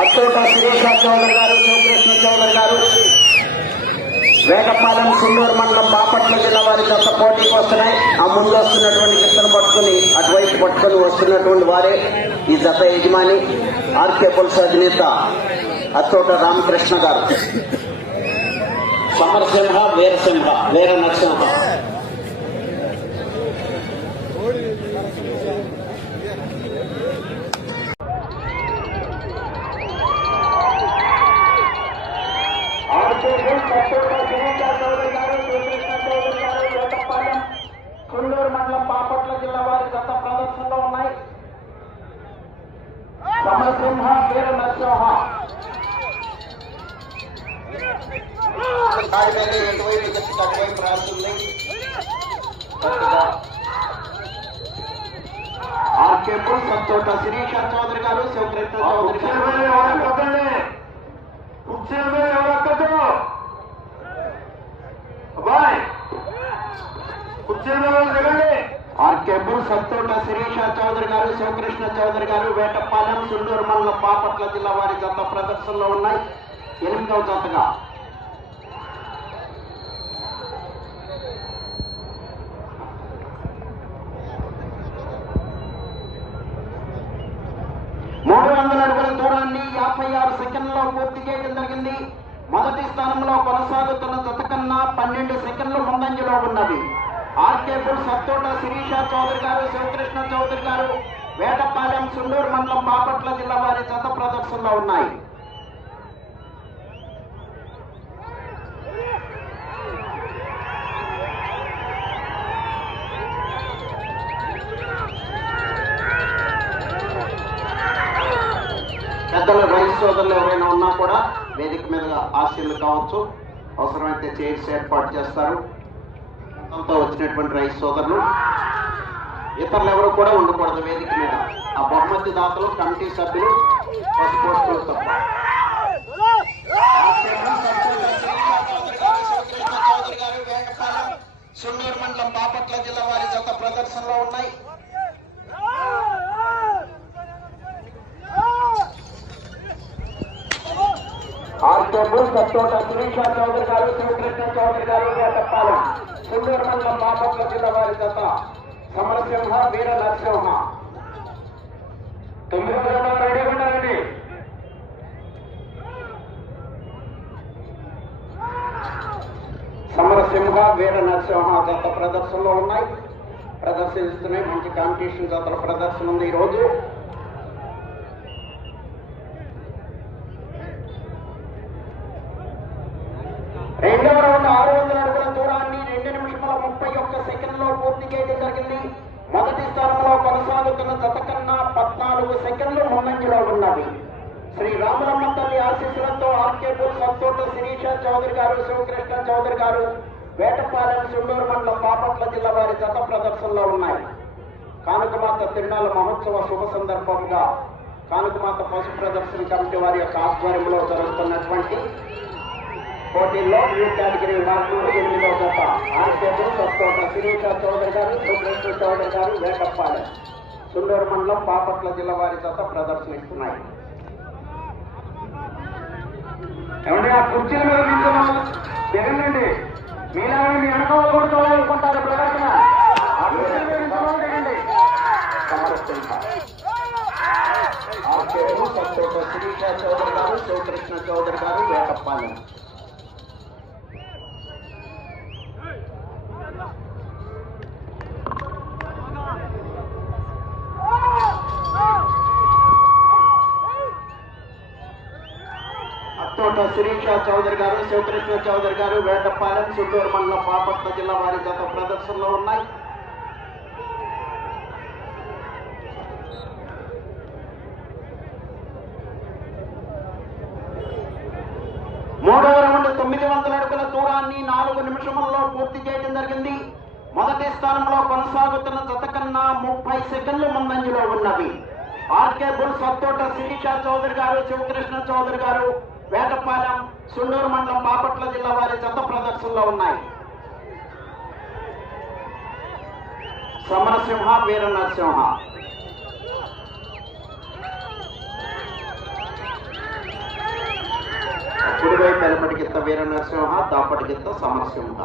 అత్తోట శిరీష చౌదరి గారు శివకృష్ణ చౌదరి గారు వేగపాలెం సుందూరు మండలం బాపట్ల జిల్లా వారి జత పోటీకి వస్తున్నాయి. ఆ ముందు వస్తున్నటువంటి గిత్తను పట్టుకుని అటువైపు పట్టుకొని వస్తున్నటువంటి వారే ఈ జత యజమాని ఆర్కే పుల్స్ అధినేత అత్తోట రామకృష్ణ గారు. సమరసింహ వీరసింహ వీర నరసింహ కుండూరు మండలం బాపట్ల జిల్లా వారి గత ప్రదర్శనలో ఉన్నాయి సమరసింహ వీర నరసింహ దాని మీద ఎటువైపు గట్టి అటువైపు రాస్తుంది ఆర్కే పుల్ సంతోట శిరీష చౌదరి గారు శివకృష్ణ చౌదరి గారు ఆర్కేబుల్ సత్తోట శిరీష చౌదరి గారు శివకృష్ణ చౌదరి గారు వేటపాలెం సుండూరు మండలం బాపట్ల జిల్లా వారి జత ప్రదర్శనలో ఉన్నాయి. ఎనిమిదవ జతగా మూడు వందల అడుగుల దూరాన్ని యాభై సెకండ్లో పూర్తి చేయడం జరిగింది. మొదటి స్థానంలో కొనసాగుతున్న జత కన్నా పన్నెండు సెకండ్లు ముందంజలో ఉన్నది ఆర్కేపూర్ సత్తోట శిరీష చౌదరి గారు శివకృష్ణ చౌదరి గారు వేటపాలెం సుండూరు మండలం బాపట్ల జిల్లా వారి జత ప్రదర్శనలో ఉన్నాయి. పెద్దల సోదరులు ఎవరైనా ఉన్నా కూడా వేదిక మీద ఆశీర్లు కావచ్చు. అవసరమైతే చైర్స్ ఏర్పాటు చేస్తారు. అంతా వచ్చినటువంటి రైతు సోదరులు. ఇతరులు ఎవరు కూడా ఉండకూడదు వేదిక మీద. ఆ బహుమతి దాతలు కమిటీ సభ్యులు పసుపోస్టులు తప్ప సున్నూరు మండలం బాపట్ల జిల్లా వారి జత ప్రదర్శనలో ఉన్నాయి. ఆర్కేబుల్ సత్తోట శిరీష చౌదరి గారు శివకృష్ణ చౌదరి గారు వేటపాలెం సుందూరు మండలం బాపట్ల జిల్లా వారి జత సమరసింహ వీర నరసింహ తొమ్మిది వందల రెడీ ఉండాలండి సమరసింహ వీర నరసింహ జత ప్రదర్శనలో ఉన్నాయి ప్రదర్శిస్తున్నాయి మంచి కాంపిటీషన్ జతల ప్రదర్శన ఉంది ఈ రోజు రెండవ రౌండ్ ఆరు వందల అడుగుల దూరాన్ని రెండు నిమిషముల ముప్పై ఒక్క సెకండ్లో పూర్తి చేయడం జరిగింది మొదటి స్థానంలో కొనసాగుతున్న జత కన్నా పద్నాలుగు సెకండ్లు ముందంజలో ఉన్నవి. శ్రీ రామలమ్మ తల్లి ఆశీస్సులతో ఆర్కేపూర్ సత్తోట శిరీష చౌదరి గారు శివకృష్ణ చౌదరి గారు వేటపాలెం సుండూరు మండలం పాపట్ల జిల్లా వారి జత ప్రదర్శనలో ఉన్నాయి. కానుకమాత తిరునాళ్ళ మహోత్సవ శుభ సందర్భంగా కానుకమాత పశు ప్రదర్శన కమిటీ వారి యొక్క ఆధ్వర్యంలో జరుగుతున్నటువంటి పోటీల్లో ఈ కేటగిరీ విభాగంలో ఎనిమిదవ జత ఆర్కేపురం సత్తోట శిరీష చౌదరి గారు సుబ్రహ్మణ్య చౌదరి గారు వేటప్పాలెం సుండూరు మండలం బాపట్ల జిల్లా వారి జత ప్రదర్శనిస్తున్నాయి. ఏమండి ఆ కుర్చీల మీద నిల్చున్నాము దిగండి మీలాగా మీ వెనకాల కొడుకోవాలనుకుంటారు ప్రదర్శన. ఆ కుర్చీల మీద నిల్చున్నాము దిగండి. ఆర్కేపురం సత్తోట శిరీష చౌదరి గారు శివకృష్ణ చౌదరి గారు వేటప్పాలెం అత్తోట శిరీష చౌదరి గారు శివకృష్ణ చౌదరి గారు వేటపాలెం సుండూరు మండలం బాపట్ల జిల్లా వారి గత ప్రదర్శనలో ఉన్నాయి. మూడవ రౌండ్ తొమ్మిది వందల అడుగుల దూరాన్ని నాలుగు నిమిషముల్లో పూర్తి చేయడం జరిగింది. మొదటి స్థానంలో కొనసాగుతున్న జత కన్నా ముప్పై సెకండ్లు ముందంజలో ఉన్నవి. ఆర్కే బుల్ సత్తోట శిరీష చౌదరి గారు శివకృష్ణ చౌదరి గారు వేటపాలెం సుండూరు మండలం బాపట్ల జిల్లా వారి చెత్త ప్రదర్శనలో ఉన్నాయి. సమరసింహ వీర నరసింహ. కుడివైపు వెనపటికిత్త వీర నరసింహ దాపటికిత్త సమరసింహ.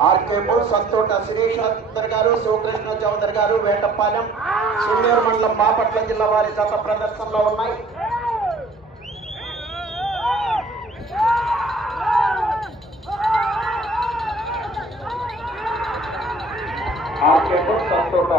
ఆర్కేపుల్ సంతోట శిరీష్ చౌదరి గారు శివకృష్ణ చౌదరి గారు వేటపాలెం సీనియర్ మండలం బాపట్ల జిల్లా వారి జత ప్రదర్శనలో ఉన్నాయి ఆర్కేపుల్ సంతోట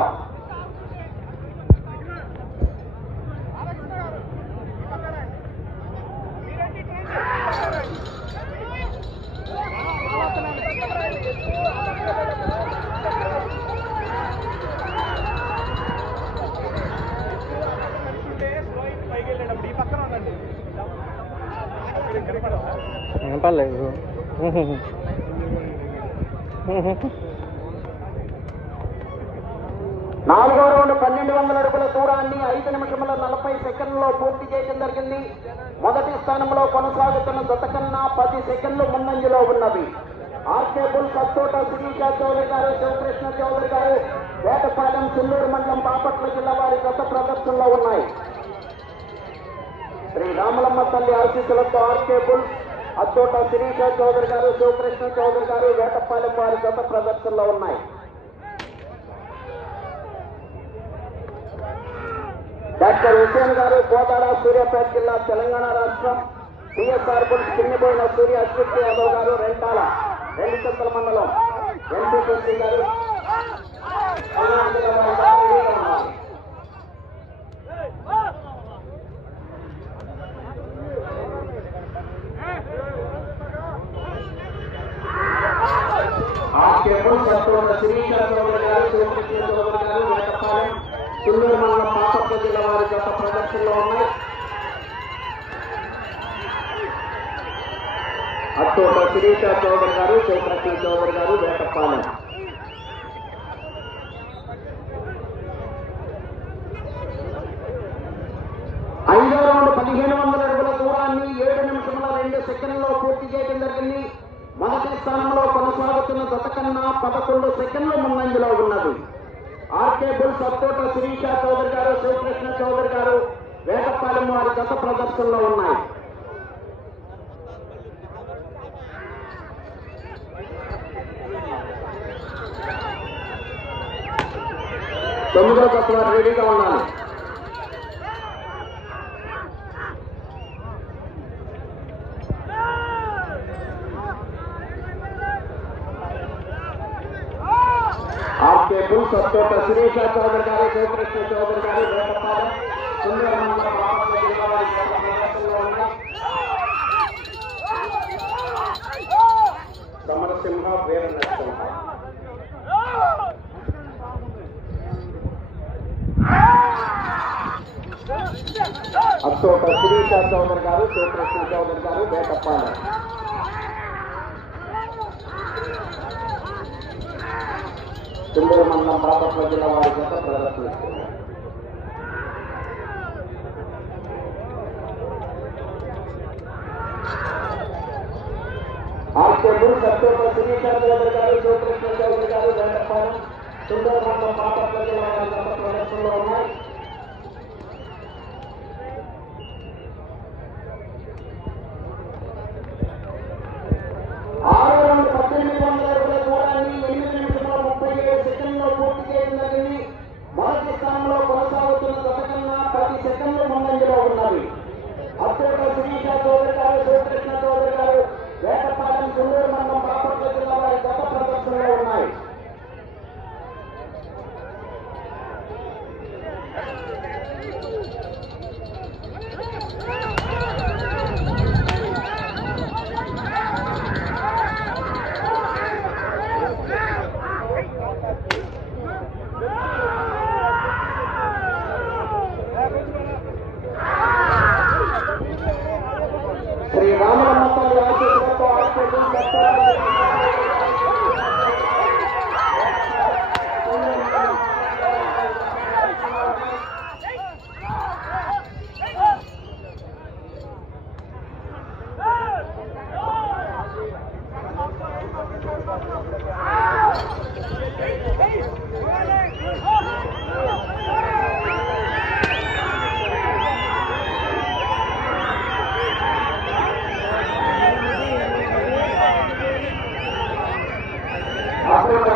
లేదు నాలుగో రౌండ్ పన్నెండు వందల అడుగుల దూరాన్ని ఐదు నిమిషముల నలభై సెకండ్లలో పూర్తి చేయడం జరిగింది. మొదటి స్థానంలో కొనసాగుతున్న గత కన్నా పది సెకండ్లు ముందంజలో ఉన్నవి. ఆర్కేబుల్ సత్తోట శిరీష చౌదరి గారు శివకృష్ణ చౌదరి గారు వేటపాలెం చిల్లూరు మండలం బాపట్ల జిల్లా వారి గత ప్రదర్శనలో ఉన్నాయి. శ్రీ రామలమ్మ తల్లి ఆశీస్సులతో ఆర్కేబుల్ అచ్చోట శిరీష చౌదరి గారు శివకృష్ణ చౌదరి గారు వేటపాలెం వారి గత ప్రదర్శనలో ఉన్నాయి. డాక్టర్ హుసేన్ గారు కోదాడ సూర్యాపేట జిల్లా తెలంగాణ రాష్ట్రం. టీఎస్ఆర్ బుల్ చిన్నబోయిన సూర్య అశ్విత్ యాదవ్ గారు రెంటాల రెండు చెత్తల మండలం. ఎన్టీ గారు. గారు గారు వేటపాలెం జిల్లా వారి గత ప్రదర్శనలో ఉన్నాయి అత్తోట శిరీష చౌదరి గారు శివకృష్ణ చౌదరి గారు వేటపాలెం ఐదో రౌండ్ పదిహేను వందల అడుగుల దూరాన్ని ఏడు నిమిషముల రెండు సెకండ్లో పూర్తి చేయడం జరిగింది. మొదటి స్థానంలో కొనసాగుతున్న జత కన్నా పదకొండు సెకండ్లు ముందంజలో ఉన్నది. ఆర్కే బుల్ సత్తోట శిరీష చౌదరి గారు శివకృష్ణ చౌదరి గారు వేటపాలెం వారి గత ప్రదర్శనలో ఉన్నాయి. తొమ్మిదో గత వారు రెడీగా ఉన్నాను ఆర్కే బుల్ సత్తోట శిరీష చౌదరి గారు శివకృష్ణ చౌదరి గారు వేటపాలెం సుందర మండలం బాపట్ల జిల్లా వారి గత ప్రదర్శనలో ఉన్నాయి సమరసింహ వీర నరసింహ అత్తోట శిరీష చౌదరి గారు శివకృష్ణ చౌదరి గారు వేటపాలెం తుండూరు మండలం బాపట్ల జిల్లా వారి చేత ప్రదర్శిస్తున్నారు ఆర్కేపూర్ సత్యోట శిరీష చౌదరి గారు శివకృష్ణ చౌదరి గారు వేటపాలెం తుండూరు మండలం బాపట్ల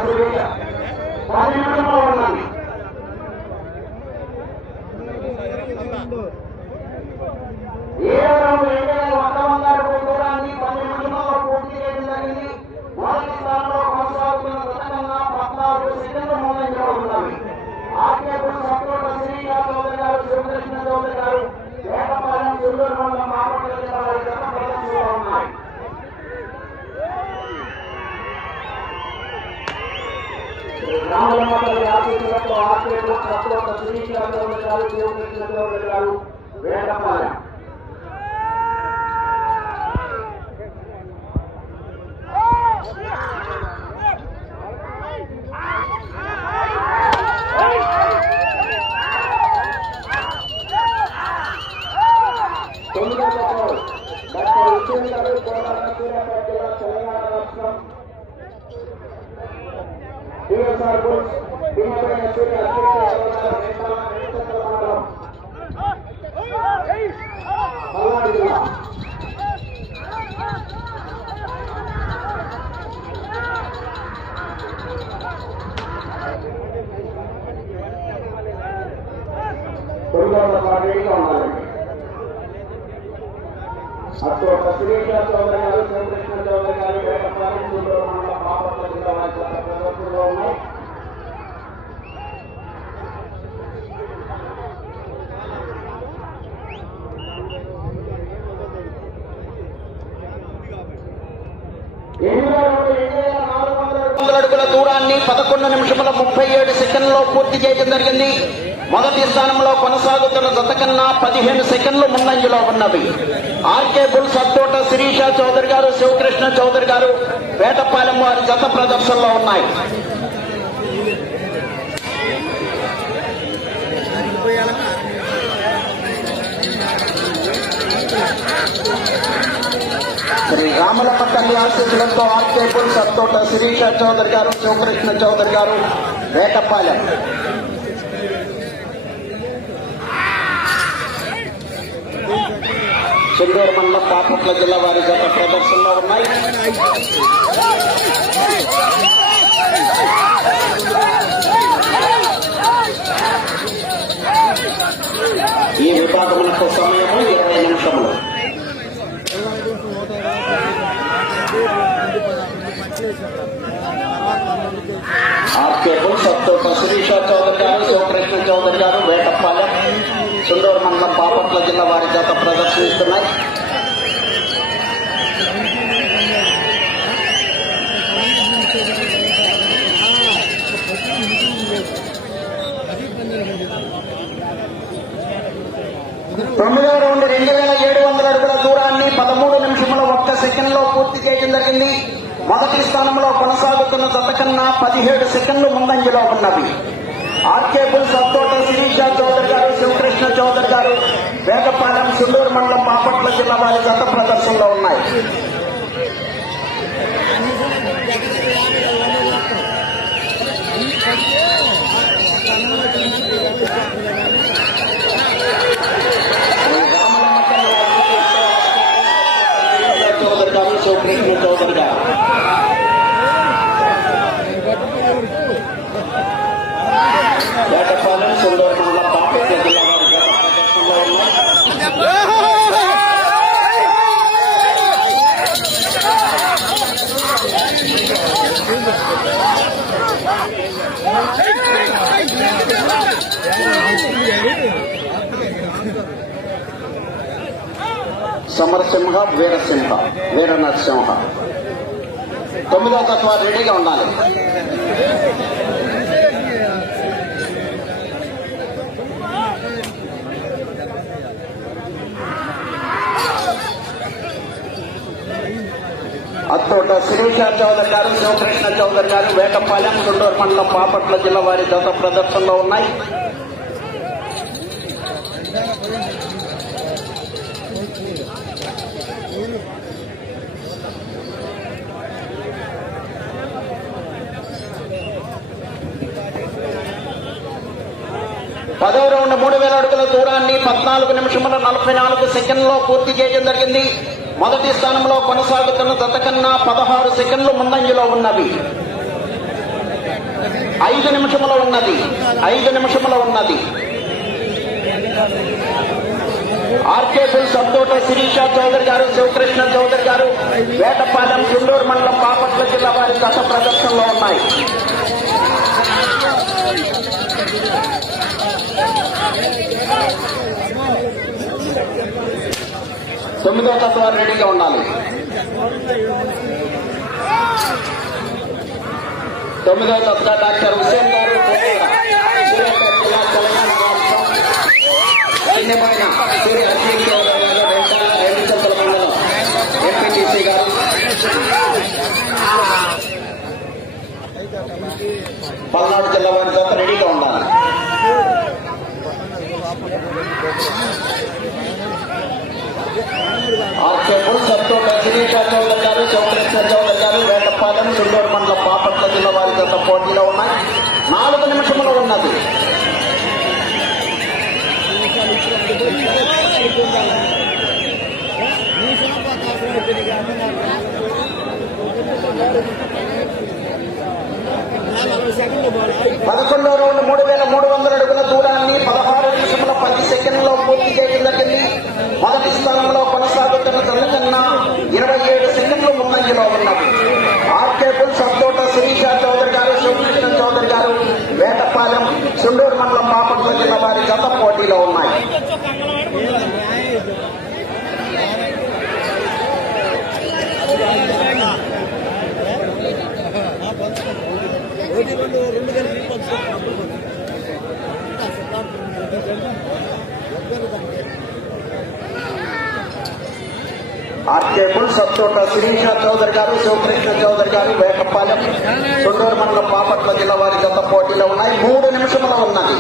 আলহামদুলিল্লাহ తొమ్మిదవ పార్టీగా ఉండాలండి అప్పుడు శ్రీకృష్ణ చౌదరి గారు శ్రీకృష్ణ చౌదరి గారు వేటపాలెం మండల జిల్లా ప్రదర్శనలో ఉన్నాయి అడుగుల దూరాన్ని పదకొండు నిమిషముల ముప్పై ఏడు సెకండ్లో పూర్తి చేయడం జరిగింది. మొదటి స్థానంలో కొనసాగుతున్న జత కన్నా పదిహేను సెకండ్లు ముందంజలో ఉన్నవి. ఆర్కే బుల్ సత్తోట శిరీష చౌదరి గారు శివకృష్ణ చౌదరి గారు వేటపాలెం వారి జత ప్రదర్శనలో ఉన్నాయి. శ్రీ రామలప్ప తల్లి ఆశీస్సులతో ఆర్కే బుల్ సత్తోట శిరీష చౌదరి గారు శివకృష్ణ చౌదరి గారు వేటపాలెం. సింగూరు మండలం పాపట్ల జిల్లా వారి గత ప్రదర్శనలో ఉన్నాయి ఈ విభాగములకు సమయము ఇరవై నిమిషములు ఆర్కేపు సత్తోట శిరీష చౌదరి గారు శివకృష్ణ చౌదరి గారు వేటపాలెం సుందూరు మండలం పాపట్ల జిల్లా వారి చేత ప్రదర్శిస్తున్నాయి. తొమ్మిదవ రౌండ్ రెండు వేల ఏడు వందల అడుగుల దూరాన్ని పదమూడు నిమిషముల ఒక్క సెకండ్లో పూర్తి చేయడం జరిగింది. మొదటి స్థానంలో కొనసాగుతున్న జత కన్నా పదిహేడు సెకండ్లు ముందంజలో ఉన్నవి. ఆర్కేబుల్ సత్తోట శిరీష చౌదరి కృష్ణ చౌదరి గారు వేగపాలెం సుందూరు మండలం బాపట్ల జిల్లా వారి గత ప్రదర్శనలో ఉన్నాయి శ్రీ రామలమ్మ తల్లి ఆశీస్సులతో చౌదరి గారు శివకృష్ణ చౌదరి గారు వేటపాలెం సుల్లూరు మండలం బాపట్ల జిల్లా వారి గత ప్రదర్శనలో ఉన్నాయి సమరసింహ వీరసింహ వీర నరసింహ తొమ్మిదవ తత్వ రెడీగా ఉండాలి. అత్తోట శిరీష చౌదరి గారు శివకృష్ణ చౌదరి గారు వేటపాలెం గుంటూరు మండలం బాపట్ల జిల్లా వారి జత ప్రదర్శనలో ఉన్నాయి. పదవ రౌండ్ మూడు వేల అడుగుల దూరాన్ని పద్నాలుగు నిమిషముల నలభై నాలుగు సెకండ్లో పూర్తి చేయడం జరిగింది. మొదటి స్థానంలో కొనసాగుతున్న జతకన్నా పదహారు సెకండ్లు ముందంజలో ఉన్నవి. ఐదు నిమిషముల ఉన్నది. ఐదు నిమిషముల ఉన్నది. ఆర్కే సంతోట శిరీష చౌదరి గారు శివకృష్ణ చౌదరి గారు వేటపాలెం గుండూరు మండలం పాపట్ల జిల్లా వారి గత ప్రదర్శనలో ఉన్నాయి. తొమ్మిదో తత్వ వారు రెడీగా ఉండాలి. తొమ్మిదో తత్వ డాక్టర్ హుసేన్ గారు ఎంపీటీసీ గారు. పల్నాడు జిల్లా వారి రెడీగా ఉండాలి. ఆర్కేపుల్ సత్తోట శిరీష గారు చౌకృష్ణ గారు వేటపాలెం సుందూరు మండలం బాపట్ల జిల్లా వారి గత పోటీలో ఉన్నాయి నాలుగు నిమిషములు ఉన్నది పదకొండో రౌండ్ మూడు వేల మూడు వందల అడుగుల దూరాన్ని పదహారు నిమిషంలో పది సెకండ్లో 감사합니다. ఆర్కేపుల్ సత్తోట శిరీష చౌదరి గారు శివకృష్ణ చౌదరి గారు వేకపాలెం సుండూరు మండలం బాపట్ల జిల్లా వారి గత పోటీలో ఉన్నాయి. మూడు నిమిషంలో ఉన్నది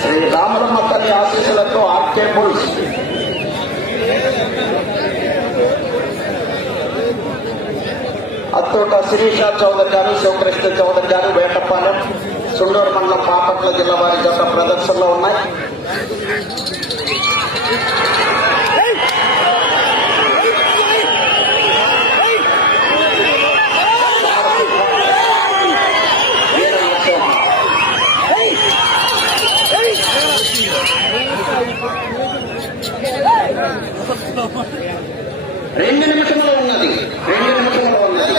శ్రీ రామలమ్మ తల్లి ఆశీస్సులతో Moisés. అత్తోట శిరీష చౌదరి గారు శివకృష్ణ చౌదరి గారు వేటపాలెం సుండూరు మండలం పాపట్ల జిల్లా వారి జత ప్రదర్శనలో ఉన్నాయి రెండు నిమిషంలో ఉన్నది రెండు నిమిషంలో ఉన్నది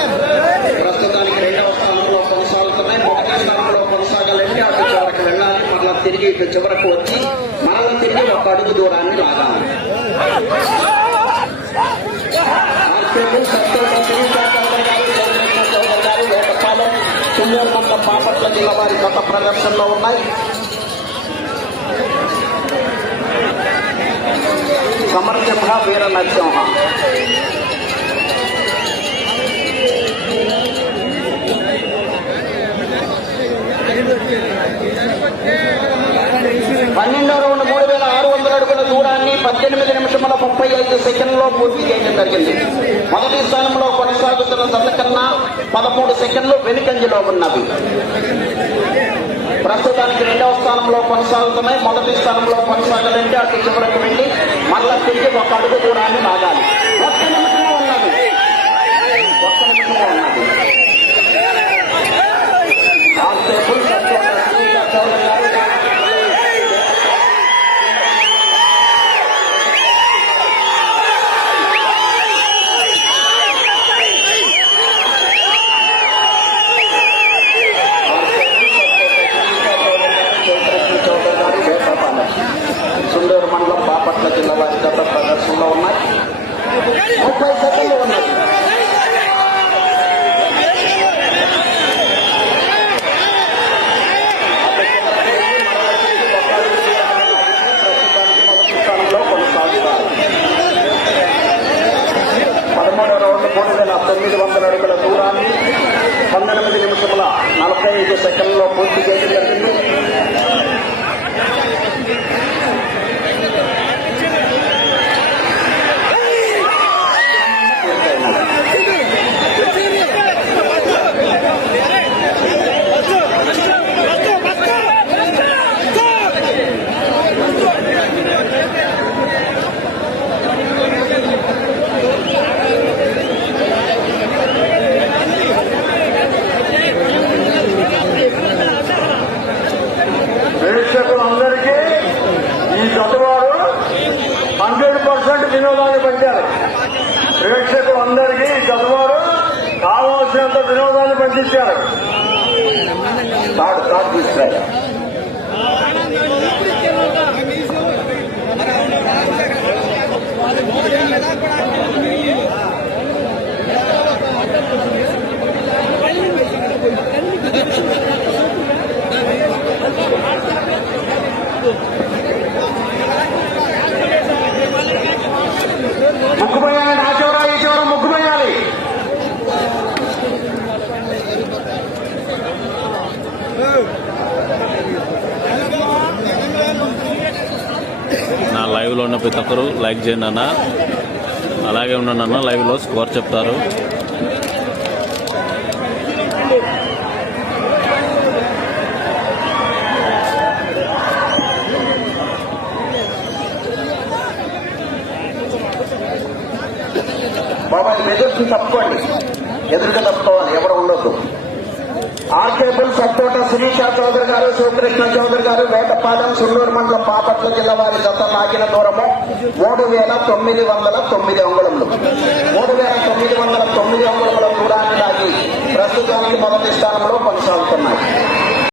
ప్రస్తుతానికి రెండవ స్థానంలో కొనసాగుతున్నాయి మొదటి స్థానంలో కొనసాగాలంటే అటు చివరికి వెళ్ళాలి మరలా తిరిగి ఇటు చివరకు వచ్చి మరలా తిరిగి ఒక అడుగు దూరాన్ని లాగాలి పాపట్ల జిల్లా వారి గత ప్రదర్శనలో ఉన్నాయి సమర్థ్యమ వీర నరసింహ పన్నెండో రౌండ్ మూడు వేల ఆరు వందల అడుగుల దూరాన్ని పద్దెనిమిది నిమిషముల ముప్పై ఐదు సెకండ్లో పూర్తి చేయడం జరిగింది. మొదటి స్థానంలో కొనసాగుతున్న తనకన్నా పదమూడు సెకండ్లు వెనుకంజలో ఉన్నది ప్రస్తుతానికి రెండవ స్థానంలో కొనసాగుతున్నాయి. మొదటి స్థానంలో కొనసాగాలంటే అటు చివరకు వెళ్ళి మళ్ళా తిరిగి ఒక అడుగు దూరాన్ని లాగాలి. ఒక్క నిమిషమే ఉన్నది ఒక్క నిమిషమే ఉన్నది కాసేపు సత్యోట శ్రీజ చౌదరి గారు సుందూరు మండలం బాపట్ల జిల్లా వారి గత ప్రదర్శనలో ఉన్నాయి ముప్పై సెకండ్లు ఉన్నాయి స్థానంలో కొనసాగుతారు పదమూడవ రౌండ్ మూడు వేల తొమ్మిది వందల అడుగుల దూరాన్ని పంతొమ్మిది నిమిషముల నలభై ఐదు సెకండ్లో పూర్తి చేయడం జరిగింది. హండ్రెడ్ పర్సెంట్ వినోదాన్ని పంచారు. ప్రేక్షకులందరికీ గతవారు కావాల్సినంత వినోదాన్ని పంపించారు ముగ్గుపోయాలి నా చివర ఈ చివర ముగ్గుపోయాలి నా లైవ్లో ఉన్న ప్రతి ఒక్కరు లైక్ చేయండి అన్న. అలాగే ఉండండి అన్న లైవ్లో స్కోర్ చెప్తారు. బాబా ఎదురు తప్పుకోండి. ఎదురుగా తప్పుకోవాలి ఎవరు ఉండొద్దు. ఆర్కేబుల్ సత్తోట శిరీష చౌదరి గారు శివకృష్ణ చౌదరి గారు వేటపాలెం సున్నూరు మండలం పాపట్ల జిల్లా వారి గత లాగిన దూరము మూడు వేల తొమ్మిది వందల తొమ్మిది అంగుళములు. మూడు వేల తొమ్మిది వందల తొమ్మిది అంగుళముల దూరాన్ని లాగి ప్రస్తుతానికి మొదటి స్థానంలో కొనసాగుతున్నాయి.